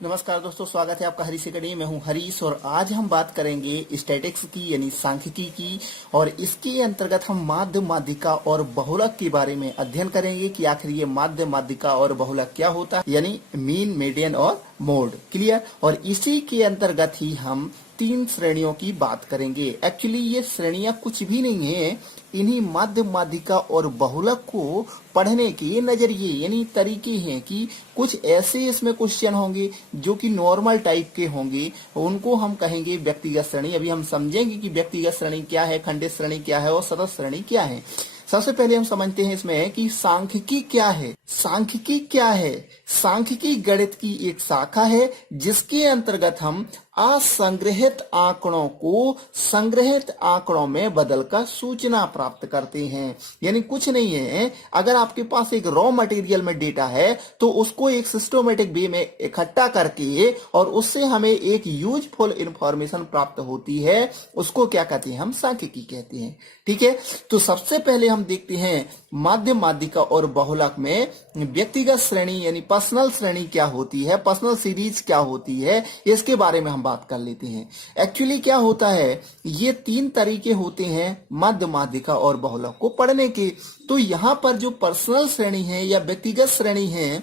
नमस्कार दोस्तों, स्वागत है आपका हरीश अकेडमी में। हूं हरीश और आज हम बात करेंगे स्टैटिक्स की यानी सांख्यिकी की। और इसके अंतर्गत हम माध्य, माध्यिका और बहुलक के बारे में अध्ययन करेंगे कि आखिर ये माध्य, माध्यिका और बहुलक क्या होता है, यानी मीन, मीडियन और मोड। क्लियर। और इसी के अंतर्गत ही हम 3 श्रेणियों की बात करेंगे। एक्चुअली ये श्रेणियां कुछ भी नहीं है, इन्हीं माध्य, माध्यिका और बहुलक को पढ़ने के नजरिए यानी तरीके हैं कि कुछ ऐसे इसमें क्वेश्चन होंगे जो कि नॉर्मल टाइप के होंगे, उनको हम कहेंगे व्यक्तिगत श्रेणी। अभी हम समझेंगे कि व्यक्तिगत श्रेणी क्या है, खंडित श्रेणी क्या है और सतत श्रेणी क्या है। सबसे पहले हम समझते हैं इसमें कि सांख्यिकी क्या है। सांख्यिकी क्या है? सांख्यिकी गणित की एक शाखा है जिसके अंतर्गत हम असंग्रहित आंकड़ों को संग्रहित आंकड़ों में बदलकर सूचना प्राप्त करते हैं। यानी कुछ नहीं है, अगर आपके पास एक रॉ मटेरियल में डेटा है तो उसको एक सिस्टमेटिक वे में इकट्ठा करके और उससे हमें एक यूजफुल इंफॉर्मेशन प्राप्त होती है, उसको क्या कहते हैं? हम सांख्यिकी कहते हैं। ठीक है, तो सबसे पहले हम देखते हैं माध्य, माध्यिका और बहुलक में व्यक्तिगत श्रेणी यानी पर्सनल श्रेणी क्या होती है, पर्सनल सीरीज क्या होती है, इसके बारे में हम बात कर लेते हैं। एक्चुअली क्या होता है, ये 3 तरीके होते हैं माध्य, माध्यिका और बहुलक को पढ़ने के। तो यहां पर जो पर्सनल श्रेणी है या व्यक्तिगत श्रेणी है,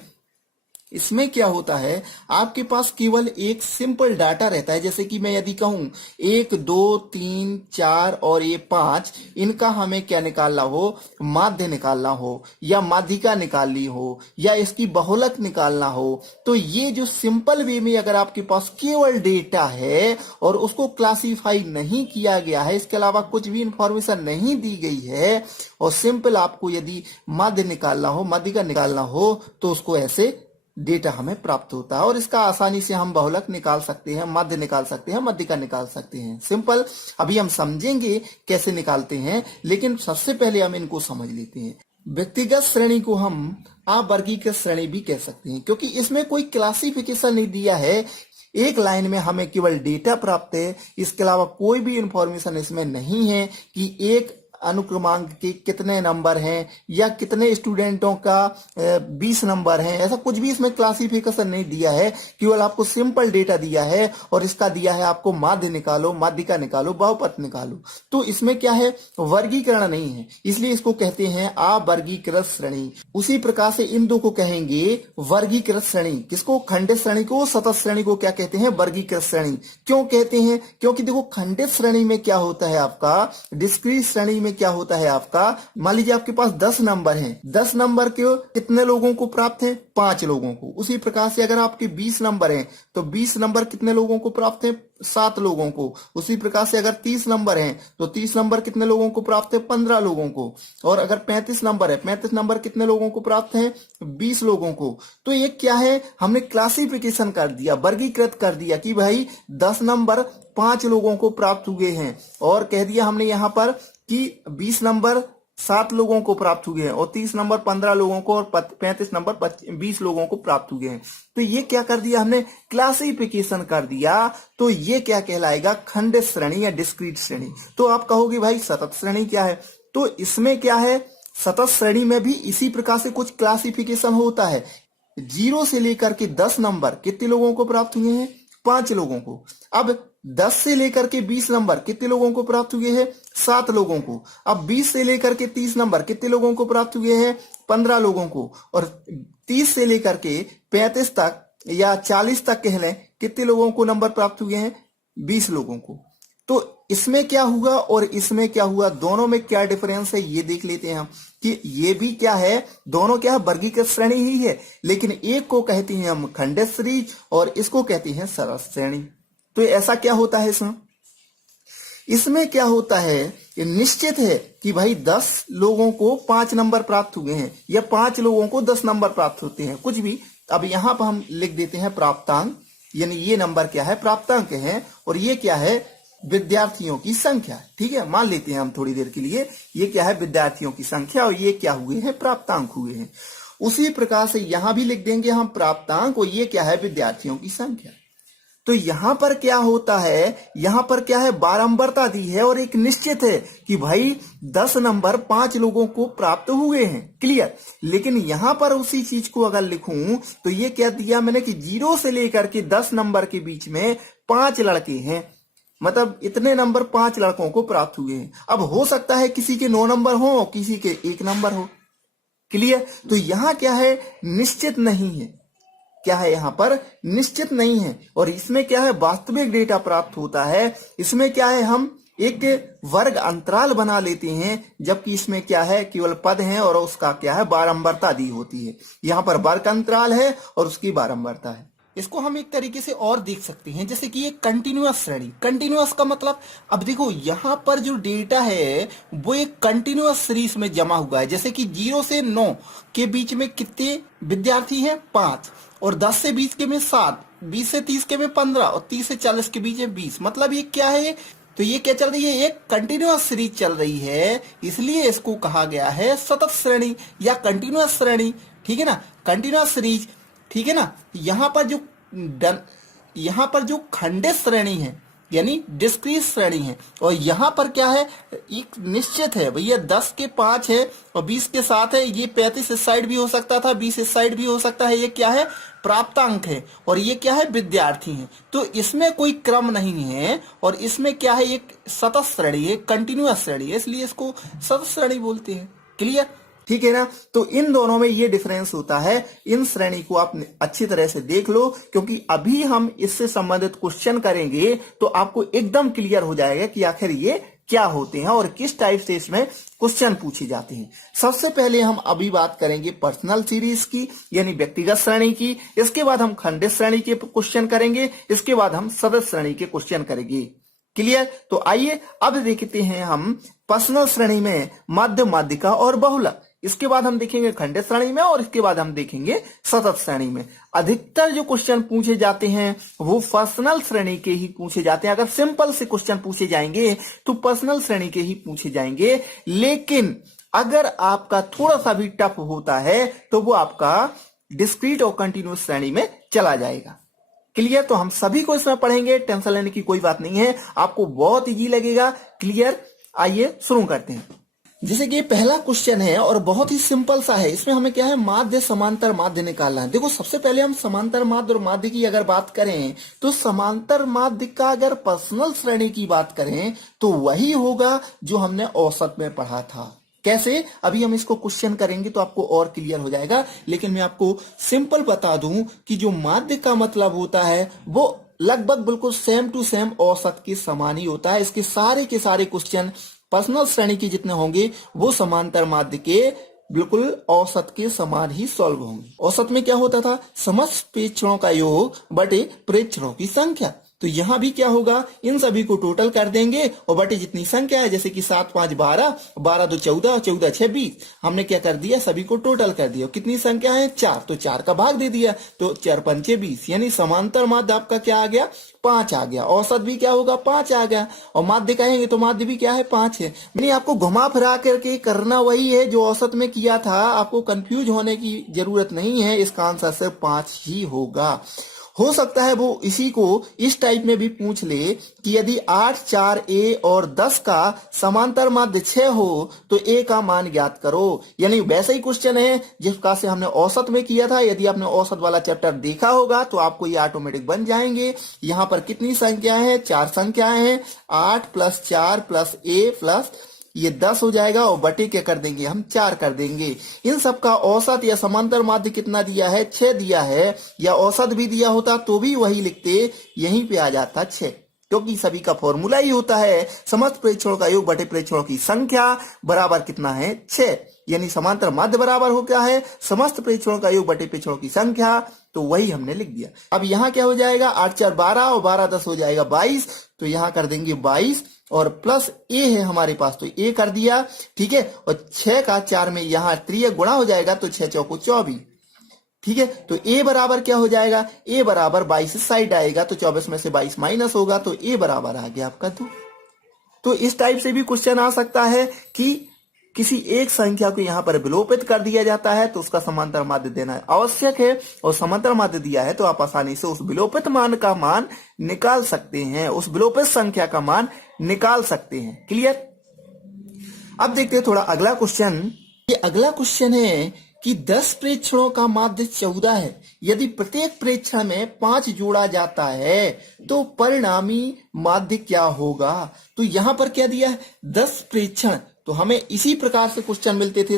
इसमें क्या होता है, आपके पास केवल एक सिंपल डाटा रहता है। जैसे कि मैं यदि कहूं 1, 2, 3, 4 और ये 5, इनका हमें क्या निकालना हो, माध्य निकालना हो या माध्यिका निकालनी हो या इसकी बहुलक निकालना हो, तो ये जो सिंपल वे में अगर आपके पास केवल डेटा है और उसको क्लासिफाई नहीं किया गया है, इसके अलावा कुछ भी इंफॉर्मेशन नहीं दी गई है और सिंपल आपको यदि माध्य निकालना हो, माध्यिका निकालना हो, तो उसको ऐसे डेटा हमें प्राप्त होता है। और इसका आसानी से हम बहुलक निकाल सकते हैं, माध्य निकाल सकते हैं, माध्यिका निकाल सकते हैं। सिंपल। अभी हम समझेंगे कैसे निकालते हैं, लेकिन सबसे पहले हम इनको समझ लेते हैं। व्यक्तिगत श्रेणी को हम अवर्गीकृत श्रेणी भी कह सकते हैं, क्योंकि इसमें कोई क्लासिफिकेशन नहीं दिया है। एक लाइन में हमें केवल डेटा प्राप्त है, इसके अलावा कोई भी इंफॉर्मेशन इसमें नहीं है कि एक अनुक्रमांक के कितने नंबर हैं या कितने स्टूडेंटों का 20 नंबर हैं, ऐसा कुछ भी इसमें क्लासिफिकेशन नहीं दिया है। केवल आपको सिंपल डेटा दिया है और इसका दिया है आपको माध्य निकालो, माध्यिका निकालो, बहुपद निकालो। तो इसमें क्या है, वर्गीकरण नहीं है, इसलिए इसको कहते हैं अवर्गीकृत श्रेणी। उसी प्रकार से इन दो को कहेंगे वर्गीकृत श्रेणी। किसको? खंडित श्रेणी को। सतत श्रेणी को क्या कहते हैं? वर्गीकृत श्रेणी। क्यों कहते हैं? क्योंकि देखो, खंडित श्रेणी में क्या होता है आपका, डिस्क्रीट श्रेणी में क्या होता है आपका, मान लीजिए आपके पास 10 नंबर हैं, 10 नंबर के कितने लोगों को प्राप्त है? 5 लोगों को। उसी प्रकार से अगर आपके 20 नंबर हैं तो 20 नंबर कितने लोगों को प्राप्त है? 7 लोगों को। उसी प्रकार से अगर 30 नंबर हैं तो 30 नंबर कितने लोगों को प्राप्त है? 15 लोगों को। और अगर 35 नंबर है, 35 नंबर कितने लोगों को प्राप्त है? 20 लोगों को। तो ये क्या है, हमने क्लासिफिकेशन कर दिया, वर्गीकृत कर दिया कि भाई 10 नंबर 5 लोगों को प्राप्त हुए हैं, और कह दिया हमने यहां पर कि 20 नंबर 7 लोगों को प्राप्त हुए हैं और 30 नंबर 15 लोगों को और 35 नंबर 20 लोगों को प्राप्त हुए हैं। तो ये क्या कर दिया हमने, क्लासिफिकेशन कर दिया। तो ये क्या कहलाएगा, खंडित श्रेणी या डिस्क्रीट श्रेणी। तो आप कहोगे भाई सतत श्रेणी क्या है, तो इसमें क्या है, सतत श्रेणी में भी इसी प्रकार से कुछ क्लासिफिकेशन होता है। 0 से लेकर के 10 नंबर कितने लोगों को प्राप्त हुए हैं? 5 लोगों को। अब 10 से लेकर के 20 नंबर कितने लोगों को प्राप्त हुए हैं? 7 लोगों को। अब 20 से लेकर के 30 नंबर कितने लोगों को प्राप्त हुए हैं? 15 लोगों को। और 30 से लेकर के 35 तक या 40 तक कह लें, कितने लोगों को नंबर प्राप्त हुए हैं? 20 लोगों को। तो इसमें क्या हुआ और इसमें क्या हुआ, दोनों में क्या डिफरेंस है ये देख लेते हैं हम कि ये भी क्या है, दोनों क्या है, वर्गीकृत श्रेणी ही है, लेकिन एक को कहते हैं हम खंडित श्रेणी और इसको कहते हैं सरल श्रेणी। तो ऐसा क्या होता है इसमें क्या होता है, ये निश्चित है कि भाई 10 लोगों को 5 नंबर प्राप्त हुए हैं या 5 लोगों को 10 नंबर प्राप्त होते हैं, कुछ भी। अब यहां पर हम लिख देते हैं प्राप्तांक, यानी ये नंबर क्या है, प्राप्तांक है, और ये क्या है, विद्यार्थियों की संख्या। ठीक है, मान लेते हैं हम थोड़ी देर के लिए, ये क्या है, विद्यार्थियों की संख्या, और ये क्या हुए हैं, प्राप्तांक हुए हैं। उसी प्रकार से यहां भी लिख देंगे हम प्राप्तांक, और ये क्या है, विद्यार्थियों की संख्या। तो यहां पर क्या होता है, यहां पर क्या है, बारंबारता दी है और एक निश्चित है कि भाई 10 नंबर 5 लोगों को प्राप्त हुए हैं, क्लियर। लेकिन यहां पर उसी चीज को अगर लिखूं तो ये क्या दिया मैंने कि 0 से लेकर के 10 नंबर के बीच में 5 लड़के हैं, मतलब इतने नंबर 5 लड़कों को प्राप्त हुए हैं। अब हो सकता है किसी के 9 नंबर हो, किसी के 1 नंबर हो, क्लियर। तो यहां क्या है, निश्चित नहीं है, क्या है यहां पर निश्चित नहीं है। और इसमें क्या है, वास्तविक डेटा प्राप्त होता है। इसमें क्या है, हम एक वर्ग अंतराल बना लेते हैं, जबकि इसमें क्या है, केवल पद है और उसका क्या है, बारंबारता दी होती है। यहां पर वर्ग अंतराल है और उसकी बारंबारता है। इसको हम एक तरीके से और देख सकते हैं, जैसे कि एक कंटिन्यूअस श्रेणी। कंटिन्यूअस का मतलब, अब देखो यहां पर जो डेटा है वो एक कंटिन्यूअस सीरीज में जमा हुआ है। जैसे कि 0 से 9 के बीच में कितने विद्यार्थी हैं, 5, और 10 से 20 के में 7, 20 से 30 के में 15 और 30 से 40 के बीच में 20। मतलब ये क्या है, तो ये क्या चल रही है, एक कंटिन्यूअस सीरीज चल रही है, इसलिए इसको कहा गया है सतत श्रेणी या कंटिन्यूअस श्रेणी, ठीक है ना, कंटिन्यूअस सीरीज, ठीक है ना। यहाँ पर जो खंडित श्रेणी है यानी डिस्क्रीट श्रेणी है, और यहाँ पर क्या है, एक निश्चित है भैया, 10 के 5 है और 20 के 7 है। ये 35 इस साइड भी हो सकता था, 20 इस साइड भी हो सकता है। ये क्या है, प्राप्तांक है, और ये क्या है, विद्यार्थी है। तो इसमें कोई क्रम नहीं है, और इसमें क्या है, एक सतत श्रेणी है, कंटिन्यूअस श्रेणी है, इसलिए इसको सतत श्रेणी बोलते हैं, क्लियर, ठीक है ना। तो इन दोनों में ये डिफरेंस होता है। इन श्रेणी को आप अच्छी तरह से देख लो, क्योंकि अभी हम इससे संबंधित क्वेश्चन करेंगे तो आपको एकदम क्लियर हो जाएगा कि आखिर ये क्या होते हैं और किस टाइप से इसमें क्वेश्चन पूछे जाते हैं। सबसे पहले हम अभी बात करेंगे पर्सनल सीरीज की, यानी व्यक्तिगत श्रेणी की। इसके बाद हम खंडित श्रेणी के क्वेश्चन करेंगे, इसके बाद हम सदस्य श्रेणी के क्वेश्चन करेंगे, क्लियर। तो आइए अब देखते हैं हम पर्सनल श्रेणी में मध्य, माध्यिका और बहुलक। इसके बाद हम देखेंगे खंडित श्रेणी में, और इसके बाद हम देखेंगे सतत श्रेणी में। अधिकतर जो क्वेश्चन पूछे जाते हैं वो पर्सनल श्रेणी के ही पूछे जाते हैं। अगर सिंपल से क्वेश्चन पूछे जाएंगे तो पर्सनल श्रेणी के ही पूछे जाएंगे, लेकिन अगर आपका थोड़ा सा भी टफ होता है तो वो आपका डिस्क्रीट और कंटिन्यूअस श्रेणी में चला जाएगा, क्लियर। तो हम सभी को इसमें पढ़ेंगे, टेंशन लेने की कोई बात नहीं है, आपको बहुत इजी लगेगा, क्लियर। आइए शुरू करते हैं। जैसे कि पहला क्वेश्चन है और बहुत ही सिंपल सा है। इसमें हमें क्या है, माध्य समांतर माध्य निकालना है। देखो सबसे पहले हम समांतर माध्य और माध्य की अगर बात करें तो समांतर माध्य का अगर पर्सनल श्रेणी की बात करें तो वही होगा जो हमने औसत में पढ़ा था। कैसे, अभी हम इसको क्वेश्चन करेंगे तो आपको और क्लियर हो जाएगा, लेकिन मैं आपको सिंपल बता दूं कि जो माध्य का मतलब होता है वो लगभग बिल्कुल सेम टू सेम औसत के समान ही होता है। इसके सारे क्वेश्चन पर्सनल श्रेणी के जितने होंगे वो समांतर माध्य के बिल्कुल औसत के समान ही सॉल्व होंगे। औसत में क्या होता था, समस्त प्रेक्षणों का योग बटे प्रेक्षणों की संख्या। तो यहां भी क्या होगा, इन सभी को टोटल कर देंगे और बटे जितनी संख्या है, जैसे कि 7 5 12, 12 2 14, 14 6 20, हमने क्या कर दिया, सभी को टोटल कर दिया। कितनी संख्या है, 4, तो 4 का भाग दे दिया, तो 4 5 20, यानी समांतर माध्य आपका क्या आ गया, 5 आ गया। औसत भी क्या होगा, 5 आ गया, और माध्य कहेंगे तो माध्य भी क्या है, 5 है। यानी आपको घुमा फिरा करके करना वही है जो औसत में किया था, आपको कंफ्यूज होने की जरूरत नहीं है। इसका आंसर सिर्फ 5 ही होगा। हो सकता है वो इसी को इस टाइप में भी पूछ ले कि यदि 8 4 a और 10 का समांतर माध्य 6 हो तो a का मान ज्ञात करो। यानी वैसा ही क्वेश्चन है जिसका से हमने औसत में किया था। यदि आपने औसत वाला चैप्टर देखा होगा तो आपको ये ऑटोमेटिक बन जाएंगे। यहाँ पर कितनी संख्या है, 4 संख्याएं हैं, 8 + 4 + a प्लस ये 10 हो जाएगा, और बटे क्या कर देंगे, हम 4 कर देंगे। इन सब का औसत या समांतर माध्य कितना दिया है, 6 दिया है, या औसत भी दिया होता तो भी वही लिखते, यहीं पे आ जाता 6, क्योंकि सभी का फॉर्मूला ही होता है समस्त प्रेक्षणों का योग बटे प्रेक्षणों की संख्या बराबर कितना है, 6। यानी समांतर माध्य बराबर हो क्या है, समस्त प्रेक्षणों का योग बटे प्रेक्षणों की संख्या, तो वही हमने लिख दिया। अब यहाँ क्या हो जाएगा, 8 4 12 और 12 10 हो जाएगा 22, तो यहाँ कर देंगे 22 और प्लस a है हमारे पास, तो a कर दिया, ठीक है। और 6 का 4 में यहाँ 3 गुणा हो जाएगा, तो 6 चौको 24, ठीक है। तो a बराबर क्या हो जाएगा, a बराबर 22 साइड आएगा, तो 24 में से 22 माइनस होगा, तो a बराबर आ गया आपका 2। तो इस टाइप से भी क्वेश्चन आ सकता है कि किसी एक संख्या को यहाँ पर विलोपित कर दिया जाता है तो उसका समांतर माध्य देना आवश्यक है, और समांतर माध्य दिया है तो आप आसानी से उस विलोपित मान का मान निकाल सकते हैं, उस विलोपित संख्या का मान निकाल सकते हैं। क्लियर। अब देखते हैं थोड़ा अगला क्वेश्चन। ये अगला क्वेश्चन है कि 10 प्रेक्षणों का माध्य 14 है। यदि प्रत्येक प्रेक्षण में 5 जोड़ा जाता है तो परिणामी माध्य क्या होगा। तो यहां पर क्या दिया है 10 प्रेक्षण, तो हमें इसी प्रकार से क्वेश्चन मिलते थे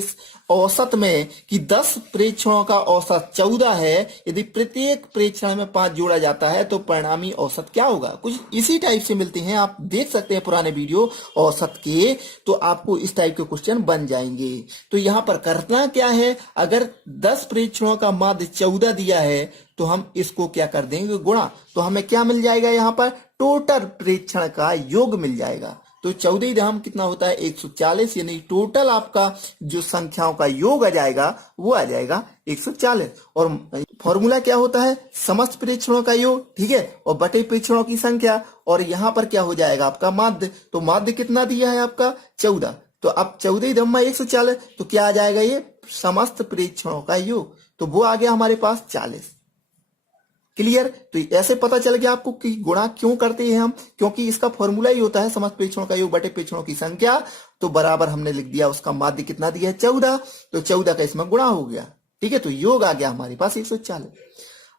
औसत में कि 10 प्रेक्षणों का औसत 14 है, यदि प्रत्येक प्रेक्षण में 5 जोड़ा जाता है तो परिणामी औसत क्या होगा। कुछ इसी टाइप से मिलते हैं, आप देख सकते हैं पुराने वीडियो औसत के, तो आपको इस टाइप के क्वेश्चन बन जाएंगे। तो यहाँ पर करना क्या है, अगर 10 प्रेक्षणों का माध्य 14 दिया है तो हम इसको क्या कर देंगे गुणा, तो हमें क्या मिल जाएगा यहाँ पर टोटल प्रेक्षण का योग मिल जाएगा। तो 14 धाम कितना होता है 140, यानी टोटल आपका जो संख्याओं का योग आ जाएगा वो आ जाएगा 140। और फॉर्मूला क्या होता है समस्त प्रेक्षणों का योग, ठीक है, और बटे प्रेक्षणों की संख्या, और यहाँ पर क्या हो जाएगा आपका माध्य। तो माध्य कितना दिया है आपका 14, तो अब 14 धम्मा 140, तो क्या आ जाएगा ये समस्त प्रेक्षणों का योग, तो वो आ गया हमारे पास 40। क्लियर। तो ऐसे पता चल गया आपको कि गुणा क्यों करते हैं हम, क्योंकि इसका फॉर्मूला ही होता है समस्त प्रेक्षणों का योग बटे प्रेक्षणों की संख्या। तो बराबर हमने लिख दिया उसका माध्य कितना दिया है 14, तो 14 का इसमें गुणा हो गया, ठीक है, तो योग आ गया हमारे पास 140।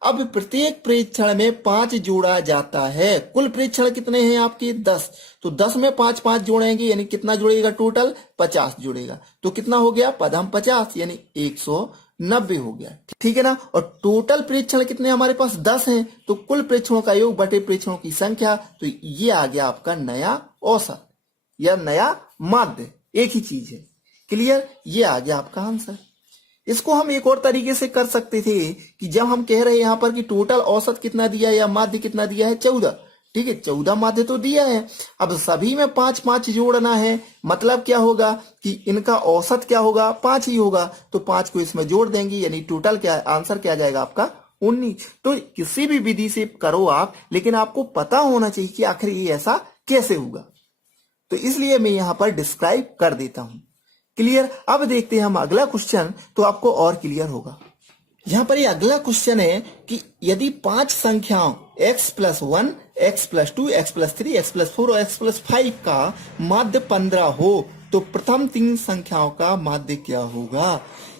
अब प्रत्येक प्रेक्षण में 5 जोड़ा जाता है। कुल प्रेक्षण कितने हैं आपके 10, तो 10 में 5 5 जोड़ेंगे, यानी कितना जुड़ेगा टोटल 50 जुड़ेगा, तो कितना हो गया पदम 50 यानी 190 हो गया, ठीक है ना। और टोटल प्रेक्षण कितने हमारे पास 10 हैं, तो कुल प्रेक्षणों का योग बटे प्रेक्षणों की संख्या, तो ये आ गया आपका नया औसत या नया माध्य, एक ही चीज है। क्लियर, ये आ गया आपका आंसर। इसको हम एक और तरीके से कर सकते थे कि जब हम कह रहे हैं यहाँ पर कि टोटल औसत कितना दिया है या माध्य कितना दिया है 14, ठीक है, 14 माध्य तो दिया है, अब सभी में 5 5 जोड़ना है, मतलब क्या होगा कि इनका औसत क्या होगा 5 ही होगा, तो 5 को इसमें जोड़ देंगे, यानी टोटल क्या आंसर क्या जाएगा आपका 19। तो किसी भी विधि से करो आप, लेकिन आपको पता होना चाहिए कि आखिर ये ऐसा कैसे होगा, तो इसलिए मैं यहां पर डिस्क्राइब कर देता हूं। क्लियर। अब देखते हैं हम अगला क्वेश्चन, तो आपको और क्लियर होगा। यहां पर ये अगला क्वेश्चन है कि यदि 5 संख्याओं x+1, x+2, x+3, x+4 और x+5 का माध्य 15 हो तो प्रथम 3 संख्याओं का माध्य क्या होगा।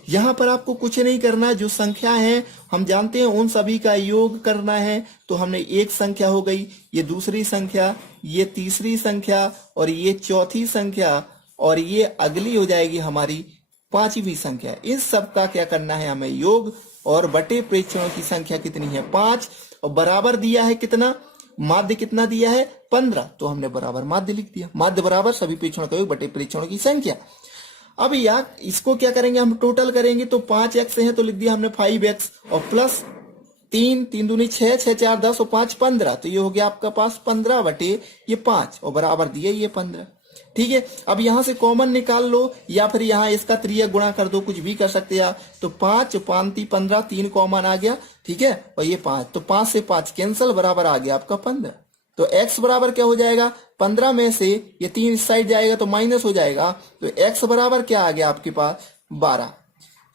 यहां पर आपको कुछ नहीं करना, जो संख्या है हम जानते हैं उन सभी का योग करना है। तो हमने एक संख्या हो गई, ये दूसरी संख्या, ये तीसरी संख्या, और ये चौथी संख्या, और ये अगली हो जाएगी हमारी 5वीं संख्या। इस सब का क्या करना है हमें योग, और बटे प्रेक्षणों की संख्या कितनी है 5, और बराबर दिया है कितना माध्य कितना दिया है 15, तो हमने बराबर माध्य लिख दिया। माध्य बराबर सभी प्रेक्षणों का योग बटे प्रेक्षणों की संख्या। अब यार इसको क्या करेंगे हम टोटल करेंगे, तो 5x है तो लिख दिया हमने 5x, और प्लस 3 3 दूनी 6 6 4 10 और 5 15, तो ये हो गया आपका पास 15 बटे ये 5, और बराबर दिया ये 15। ठीक है, अब यहां से कॉमन निकाल लो, या फिर यहाँ इसका 3 गुणा कर दो, कुछ भी कर सकते हैं। तो 5 5 15, 3 कॉमन आ गया, ठीक है, और ये 5, तो 5 से 5 कैंसल, बराबर आ गया आपका 15। तो x बराबर क्या हो जाएगा 15 में से ये 3 इस साइड जाएगा तो माइनस हो जाएगा, तो x बराबर क्या आ गया आपके पास 12।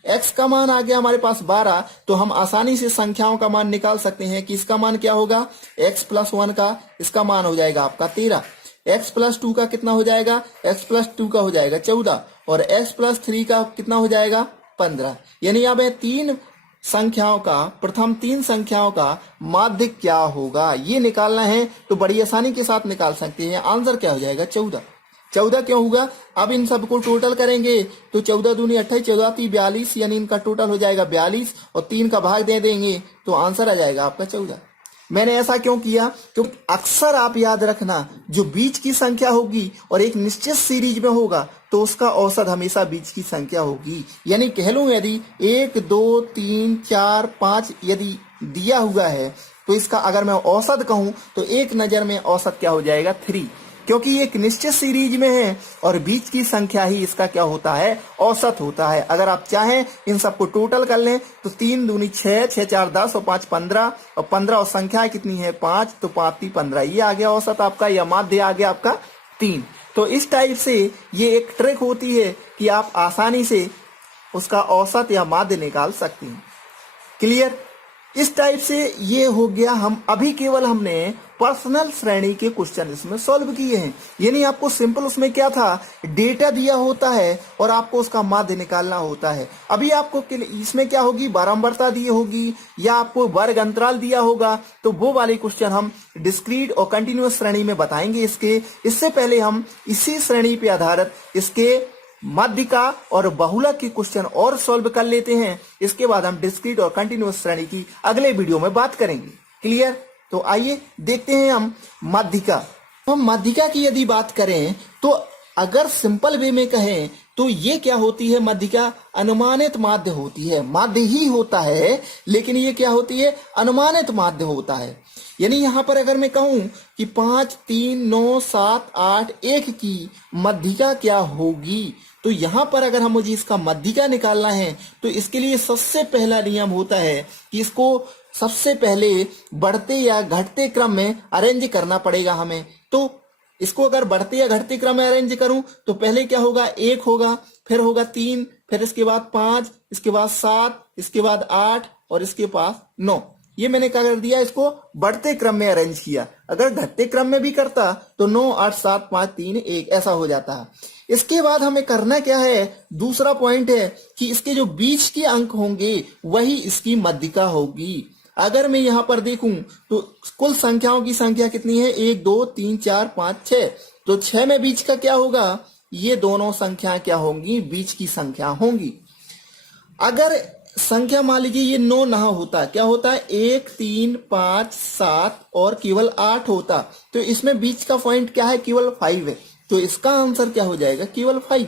x का मान आ गया हमारे पास 12, तो हम आसानी से संख्याओं का मान निकाल सकते हैं कि इसका मान क्या होगा x+1 का, इसका मान हो जाएगा आपका 13, x+2 का कितना हो जाएगा, x+2 का हो जाएगा 14, और x+3 का कितना हो जाएगा 15। यानी अब 3 संख्याओं का, प्रथम 3 संख्याओं का माध्य क्या होगा ये निकालना है, तो बड़ी आसानी के साथ निकाल सकते हैं। आंसर क्या हो जाएगा 14। 14 क्यों होगा, अब इन सबको टोटल करेंगे तो 14 दूनी 28, 14 × 42, यानी इनका टोटल हो जाएगा 42, और 3 का भाग दे देंगे तो आंसर आ जाएगा आपका 14। मैंने ऐसा क्यों किया, क्योंकि अक्सर आप याद रखना, जो बीच की संख्या होगी और एक निश्चित सीरीज में होगा तो उसका औसत हमेशा बीच की संख्या होगी। यानी कह लूं यदि 1 2 3 4 5 यदि दिया हुआ है, तो इसका अगर मैं औसत कहूं तो एक नजर में औसत क्या हो जाएगा 3, क्योंकि ये एक निश्चित सीरीज में है और बीच की संख्या ही इसका क्या होता है औसत होता है। अगर आप चाहें इन सबको टोटल कर लें तो 3 दूनी 6 6 4 10 और 5 15, और 15 और संख्या कितनी है 5, तो 5 3 15, ये आ गया औसत आपका, या माध्य आ गया आपका 3। तो इस टाइप से ये एक ट्रिक होती है कि आप आसानी से उसका औसत या माध्य निकाल सकते हैं। क्लियर? इस टाइप से ये हो गया। हम अभी केवल हमने पर्सनल श्रेणी के क्वेश्चन इसमें सॉल्व किए हैं। यानी आपको सिंपल उसमें क्या था, डेटा दिया होता है और आपको उसका माध्य निकालना होता है। अभी आपको इसमें क्या होगी, बारंबारता दी होगी या आपको वर्ग अंतराल दिया होगा, तो वो वाले क्वेश्चन हम डिस्क्रीट और कंटिन्यूअस श्रेणी में बताएंगे। इससे पहले हम इसी श्रेणी पे आधारित इसके माध्यिका और बहुलक की क्वेश्चन और सॉल्व कर लेते हैं। इसके बाद हम डिस्क्रीट और कंटिन्यूअस श्रेणी की अगले वीडियो में बात करेंगे। क्लियर? तो आइए देखते हैं हम माध्यिका। तो हम माध्यिका की यदि बात करें तो अगर सिंपल वे में कहें तो ये क्या होती है, माध्यिका अनुमानित माध्य होती है। माध्य ही होता है लेकिन ये क्या होती है, अनुमानित माध्य होता है। यानी यहां पर अगर मैं कहूं कि 5, 3, 9, 7, 8, 1 की माध्यिका क्या होगी, तो यहां पर अगर हम मुझे इसका माध्यिका निकालना है तो इसके लिए सबसे पहला नियम होता है कि इसको सबसे पहले बढ़ते या घटते क्रम में अरेंज करना पड़ेगा हमें। तो इसको अगर बढ़ते या घटते क्रम में अरेंज करूं तो पहले क्या होगा, 1 होगा, फिर होगा 3, फिर इसके बाद 5, इसके बाद 7, इसके बाद 8 और इसके पास 9। ये मैंने क्या कर दिया, इसको बढ़ते क्रम में अरेंज किया। अगर घटते क्रम में भी करता तो 9, 8, 7, 5, 3, 1 ऐसा हो जाता है। इसके बाद हमें करना क्या है, दूसरा पॉइंट है कि इसके जो बीच के अंक होंगे वही इसकी माध्यिका होगी। अगर मैं यहां पर देखूं तो कुल संख्याओं की संख्या कितनी है, 1, 2, 3, 4, 5, 6। तो 6 में बीच का क्या होगा, ये दोनों संख्याएं क्या होंगी, बीच की संख्या होंगी। अगर संख्या मान लीजिए ये 9 ना होता, क्या होता है, 1, 3, 5, 7 और केवल 8 होता, तो इसमें बीच का पॉइंट क्या है, केवल 5 है। तो इसका आंसर क्या हो जाएगा, केवल 5।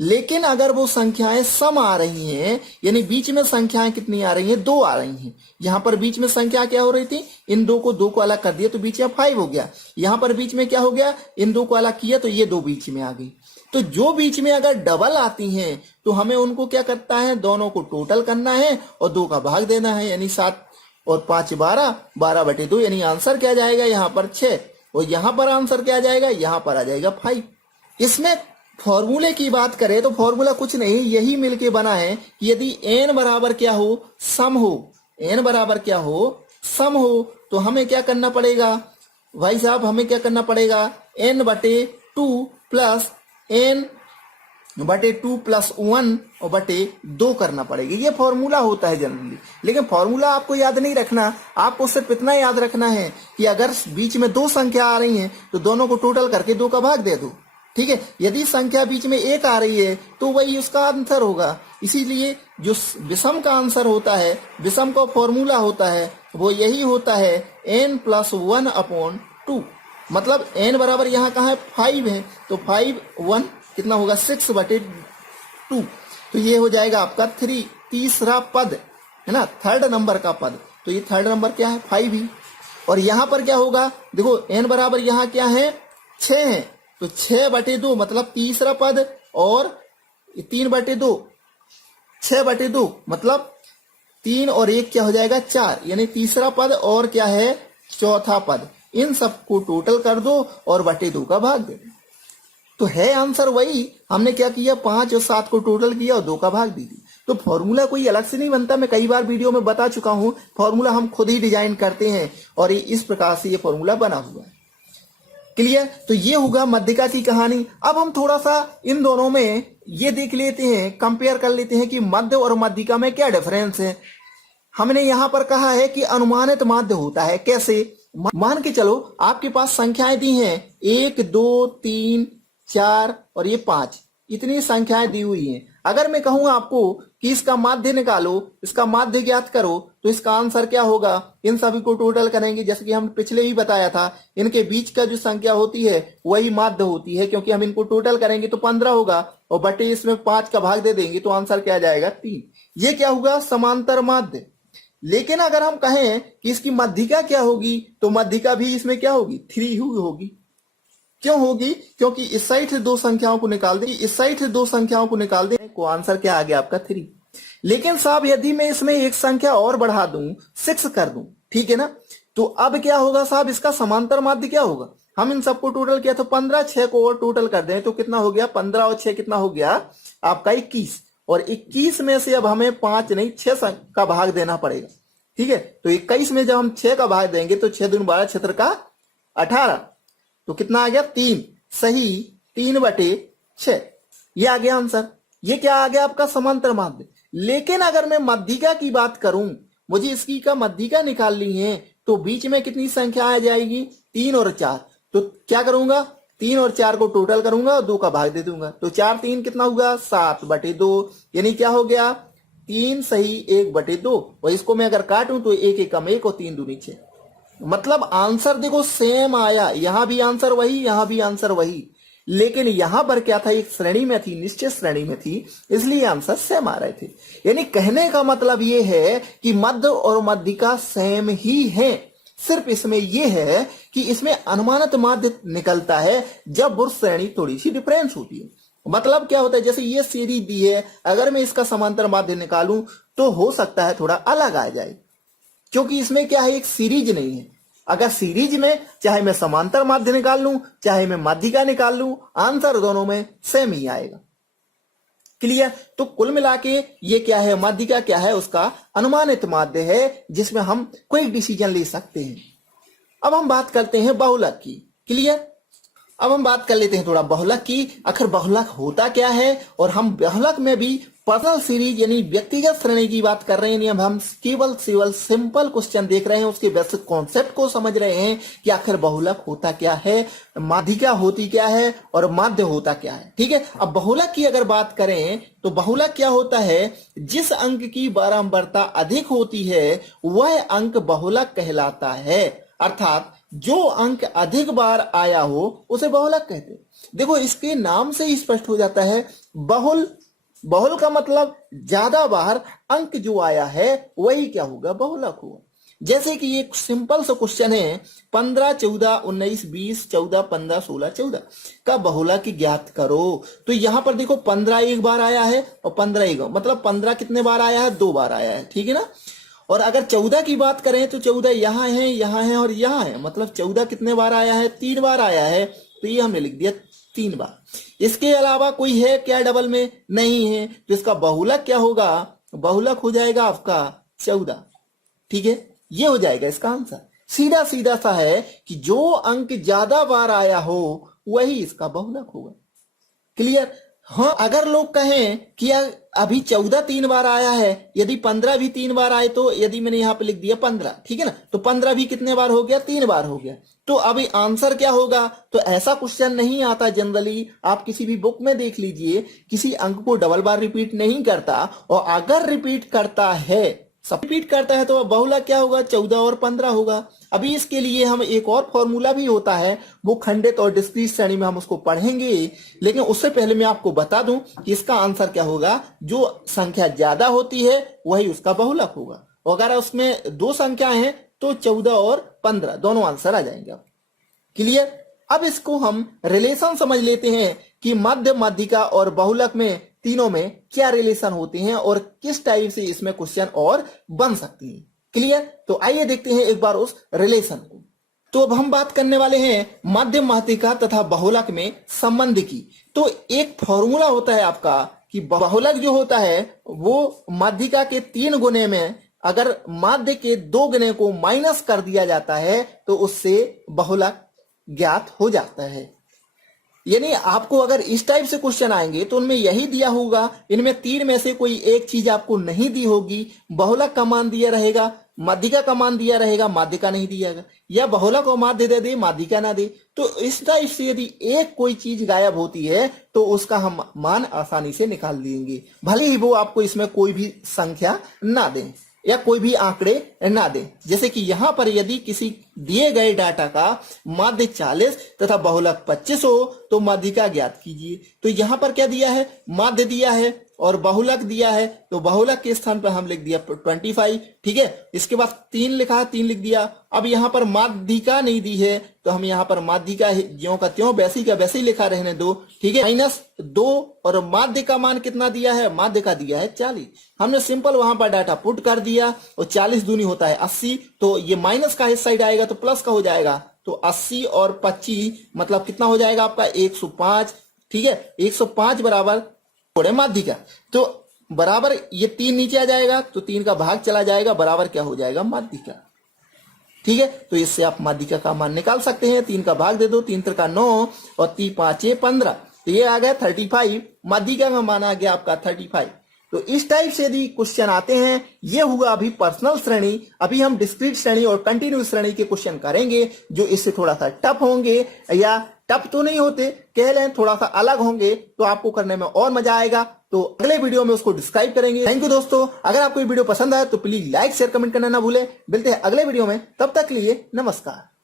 लेकिन अगर वो संख्याएं सम आ रही हैं, यानी बीच में संख्याएं कितनी आ रही हैं, 2 आ रही हैं। यहां पर बीच में संख्या क्या हो रही थी, इन दो को अलग कर दिया तो बीच में 5 हो गया। यहां पर बीच में क्या हो गया, इन 2 को अलग किया तो ये 2 बीच में आ गई। तो जो बीच में अगर डबल आती हैं तो हमें उनको क्या करता है, दोनों को टोटल करना है और 2 का भाग देना है। यानी 7 और 5 12, 12/2, यानी आंसर क्या जाएगा यहाँ पर 6 और यहाँ पर आंसर क्या जाएगा, यहाँ पर आ जाएगा 5। इसमें फॉर्मूले की बात करें तो फॉर्मूला कुछ नहीं, यही मिलके बना है कि यदि n बराबर क्या हो, सम हो, n बराबर क्या हो, सम हो, तो हमें क्या करना पड़ेगा भाई साहब, हमें क्या करना पड़ेगा, n/2 प्लस n/2 प्लस 1 और बटे 2 करना पड़ेगा। ये फॉर्मूला होता है जनरली। लेकिन फॉर्मूला आपको याद नहीं रखना, आपको सिर्फ इतना याद रखना है कि अगर बीच में 2 संख्या आ रही हैं तो दोनों को टोटल करके 2 का भाग दे दो। ठीक है, यदि संख्या बीच में 1 आ रही है तो वही उसका आंसर होगा। इसीलिए जो विषम का आंसर होता है, विषम का फॉर्मूला होता है वो यही होता है n + 1/2। मतलब n बराबर यहाँ कहाँ है, 5 है, तो 5 1 कितना होगा, 6/2। तो ये हो जाएगा आपका 3, तीसरा पद है ना, थर्ड नंबर का पद। तो ये थर्ड नंबर क्या है, 5 ही। और यहाँ पर क्या होगा, देखो n बराबर यहाँ क्या है, 6 है, तो 6/2 मतलब तीसरा पद, और 3/2, 6/2 मतलब 3 और 1 क्या हो जाएगा, 4, यानी तीसरा पद और क्या है, चौथा पद। इन सबको टोटल कर दो और बटे 2 का भाग दे दो, तो है आंसर वही। हमने क्या किया, 5 और 7 को टोटल किया और 2 का भाग दे दी। तो फॉर्मूला कोई अलग से नहीं बनता, मैं कई बार वीडियो में बता चुका हूं, फॉर्मूला हम खुद ही डिजाइन करते हैं और इस प्रकार से ये फॉर्मूला बना हुआ है। क्लियर? तो ये होगा माध्यिका की कहानी। अब हम थोड़ा सा इन दोनों में ये देख लेते हैं, कंपेयर कर लेते हैं कि मध्य और माध्यिका में क्या डिफरेंस है। हमने यहां पर कहा है कि अनुमानित माध्य होता है। कैसे, मान के चलो आपके पास संख्याएं दी हैं 1, 2, 3, 4 और ये 5, इतनी संख्याएं दी हुई हैं। अगर मैं कहूं आपको कि इसका माध्य निकालो, इसका माध्य ज्ञात करो, तो इसका आंसर क्या होगा, इन सभी को टोटल करेंगे। जैसे कि हम पिछले ही बताया था, इनके बीच का जो संख्या होती है वही माध्य होती है, क्योंकि हम इनको टोटल करेंगे तो 15 होगा और बटे इसमें 5 का भाग दे देंगे तो आंसर क्या जाएगा, 3। ये क्या होगा, समांतर माध्य। लेकिन अगर हम कहें कि इसकी माध्यिका क्या होगी, तो माध्यिका भी इसमें क्या होगी, 3 होगी। क्यों होगी, क्योंकि इस साइड से 2 संख्याओं को निकाल दें, इस साइड से 2 संख्याओं को निकाल दें, को आंसर क्या आ गया आपका, 3। लेकिन साहब यदि मैं इसमें एक संख्या और बढ़ा दूं, 6 कर दूं, ठीक है ना, तो अब क्या होगा साहब, इसका समांतर माध्य क्या होगा। हम इन सबको टोटल किया तो 15, 6 को और टोटल कर दें तो कितना हो गया, 15 और 6 कितना हो गया आपका 21। और 21 में से अब हमें 5 नहीं 6 का भाग देना पड़ेगा। ठीक है, तो 21 में जब हम 6 का भाग देंगे तो 6 दूनी 12, 6 का 18, तो कितना आ गया 3। सही 3/6, ये आ गया आंसर। ये क्या आ गया आपका समांतर माध्य। लेकिन अगर मैं माध्यिका की बात करूं, मुझे इसकी का माध्यिका निकालनी है, तो बीच में कितनी संख्या आ जाएगी, 3 और 4। तो क्या करूंगा, 3 और 4 को टोटल करूंगा और 2 का भाग दे दूंगा, तो 4 3 कितना होगा 7/2, यानी क्या हो गया 3 सही 1/2। और इसको मैं अगर काटूं तो 1 एकम 1 और 3 दूनी 6। मतलब आंसर देखो सेम आया, यहां भी आंसर वही, यहां भी आंसर वही, लेकिन यहां पर क्या था, एक श्रेणी में थी, निश्चित श्रेणी में थी, इसलिए आंसर सेम आ रहे थे। यानी कहने का मतलब यह है कि मध्य और माध्यिका सेम ही है, सिर्फ इसमें यह है कि इसमें अनुमानित माध्य निकलता है जब वो श्रेणी थोड़ी सी डिफरेंस होती है। मतलब क्या होता है, जैसे ये सीरीज दी है, अगर मैं इसका समांतर माध्य निकालूं तो हो सकता है थोड़ा अलग आ जाए, क्योंकि इसमें क्या है, एक सीरीज नहीं है। अगर सीरीज में चाहे मैं समांतर माध्य निकाल लूं चाहे मैं माध्यिका निकाल लूं, आंसर दोनों में सेम ही आएगा। क्लियर। तो कुल मिला के ये क्या है, माध्यिका क्या है, उसका अनुमानित माध्य है जिसमें हम कोई डिसीजन ले सकते हैं। अब हम बात करते हैं बहुलक की। क्लियर। अब हम बात कर लेते हैं थोड़ा बहुलक की। आखिर बहुलक होता क्या है, और हम बहुलक में भी पर्सनल सीरीज यानी व्यक्तिगत श्रेणी की बात कर रहे हैं, यानी हम केवल सिंपल क्वेश्चन देख रहे हैं, उसके बेसिक कॉन्सेप्ट को समझ रहे हैं कि आखिर बहुलक होता क्या है, माध्यिका होती क्या है और माध्य होता क्या है। ठीक है। अब बहुलक की अगर बात करें तो बहुलक क्या होता है, जिस अंक की बारंबारता अधिक होती है वह अंक बहुलक कहलाता है। अर्थात जो अंक अधिक बार आया हो उसे बहुलक कहते हैं। देखो इसके नाम से ही स्पष्ट हो जाता है, बहुल का मतलब ज्यादा बार अंक जो आया है वही क्या होगा, बहुलक होगा। जैसे कि एक सिंपल सा क्वेश्चन है, 15, 14, 19, 20, 14, 15, 16, 14 का बहुलक ज्ञात करो। तो यहां पर देखो 15 एक बार आया है और 15 एक, मतलब 15 कितने बार आया है, 2 बार आया है। ठीक है ना। और अगर 14 की बात करें तो 14 यहां है और यहां है, मतलब 14 कितने बार आया है, 3 बार आया है। तो ये हमने लिख दिया 3 बार। इसके अलावा कोई है क्या डबल में, नहीं है, तो इसका बहुलक क्या होगा, बहुलक हो जाएगा आपका 14। ठीक है, ये हो जाएगा इसका आंसर। सीधा सीधा सा है कि जो अंक ज्यादा बार आया हो वही इसका बहुलक होगा। क्लियर। हाँ, अगर लोग कहें कि अभी 14 3 बार आया है, यदि 15 भी 3 बार आए, तो यदि मैंने यहां पे लिख दिया 15, ठीक है ना, तो 15 भी कितने बार हो गया, 3 बार हो गया। तो अभी आंसर क्या होगा, तो ऐसा क्वेश्चन नहीं आता जनरली। आप किसी भी बुक में देख लीजिए, किसी अंक को डबल बार रिपीट नहीं करता, और अगर रिपीट करता है, सब रिपीट करता है, तो बहुलक क्या होगा, 14 और 15 होगा। अभी इसके लिए हम एक और फॉर्मूला भी होता है, वो खंडित और डिस्क्रीट श्रेणी में हम उसको पढ़ेंगे, लेकिन उससे पहले मैं आपको बता दूं कि इसका आंसर क्या होगा, जो संख्या ज्यादा होती है वही उसका बहुलक होगा। और अगर उसमें 2 संख्याएं हैं तो 14 और 15 दोनों आंसर आ जाएंगे। क्लियर। अब इसको हम रिलेशन समझ लेते हैं कि मध्य, माध्यिका और बहुलक में तीनों में क्या रिलेशन होते हैं और किस टाइप से इसमें क्वेश्चन और बन सकती है। क्लियर। तो आइए देखते हैं एक बार उस रिलेशन को। तो अब हम बात करने वाले हैं मध्य, माध्यिका तथा बहुलक में संबंध की। तो एक फॉर्मूला होता है आपका कि बहुलक जो होता है वो माध्यिका के 3 गुने में अगर माध्य के 2 गुने को माइनस कर दिया जाता है तो उससे बहुलक ज्ञात हो जाता है। यानी आपको अगर इस टाइप से क्वेश्चन आएंगे तो उनमें यही दिया होगा, इनमें 3 में से कोई एक चीज आपको नहीं दी होगी, बहुलक का मान दिया रहेगा, माध्यिका का मान दिया रहेगा, माध्यिका नहीं दिया, या बहुलक और माध्य दे दे, माध्यिका ना दे। तो इस टाइप से यदि एक कोई चीज गायब होती है तो उसका हम मान आसानी से निकाल देंगे, भले ही वो आपको इसमें कोई भी संख्या ना दें या कोई भी आंकड़े ना दें। जैसे कि यहां पर यदि किसी दिए गए डाटा का माध्य 40 तथा बहुलक 25 हो तो माध्यिका ज्ञात कीजिए। तो यहां पर क्या दिया है, माध्य दिया है और बहुलक दिया है, तो बहुलक के स्थान पर हम लिख दिया 25। ठीक है। इसके बाद 3 लिखा है, 3 लिख दिया। अब यहां पर माध्यिका नहीं दी है तो हम यहां पर माध्यिका ज्यों का त्यों वैसी का वैसे ही लिखा रहने दो। ठीक है। -2 और माध्य का मान कितना दिया है, माध्य का दिया है 40। हमने सिंपल वहां पर डाटा पुट कर दिया और 40 दूनी होता है 80, तो ये माइनस का इस साइड आएगा तो प्लस का हो जाएगा, तो 80 और 25 मतलब कितना हो जाएगा आपका 105। ठीक है, 105 बराबर थोड़े माध्यिका, तो बराबर ये 3 नीचे आ जाएगा तो 3 का भाग चला जाएगा, बराबर क्या हो जाएगा माध्यिका। ठीक है, तो इससे आप माध्यिका का मान निकाल सकते हैं। 3 का भाग दे दो, 3 त्रिका 9 और 3 5 15, तो ये आ गया 35। माध्यिका का मान आ गया आपका 35। तो इस टाइप से यदि क्वेश्चन आते हैं, ये हुआ अभी पर्सनल श्रेणी। अभी हम डिस्क्रीट श्रेणी और कंटिन्यूस श्रेणी के क्वेश्चन करेंगे जो इससे थोड़ा सा टफ होंगे, या टफ तो नहीं होते, कह लें थोड़ा सा अलग होंगे, तो आपको करने में और मजा आएगा। तो अगले वीडियो में उसको डिस्क्राइब करेंगे। थैंक यू दोस्तों, अगर आपको ये वीडियो पसंद आए तो प्लीज लाइक शेयर कमेंट करना ना भूलें। मिलते हैं अगले वीडियो में, तब तक के लिए नमस्कार।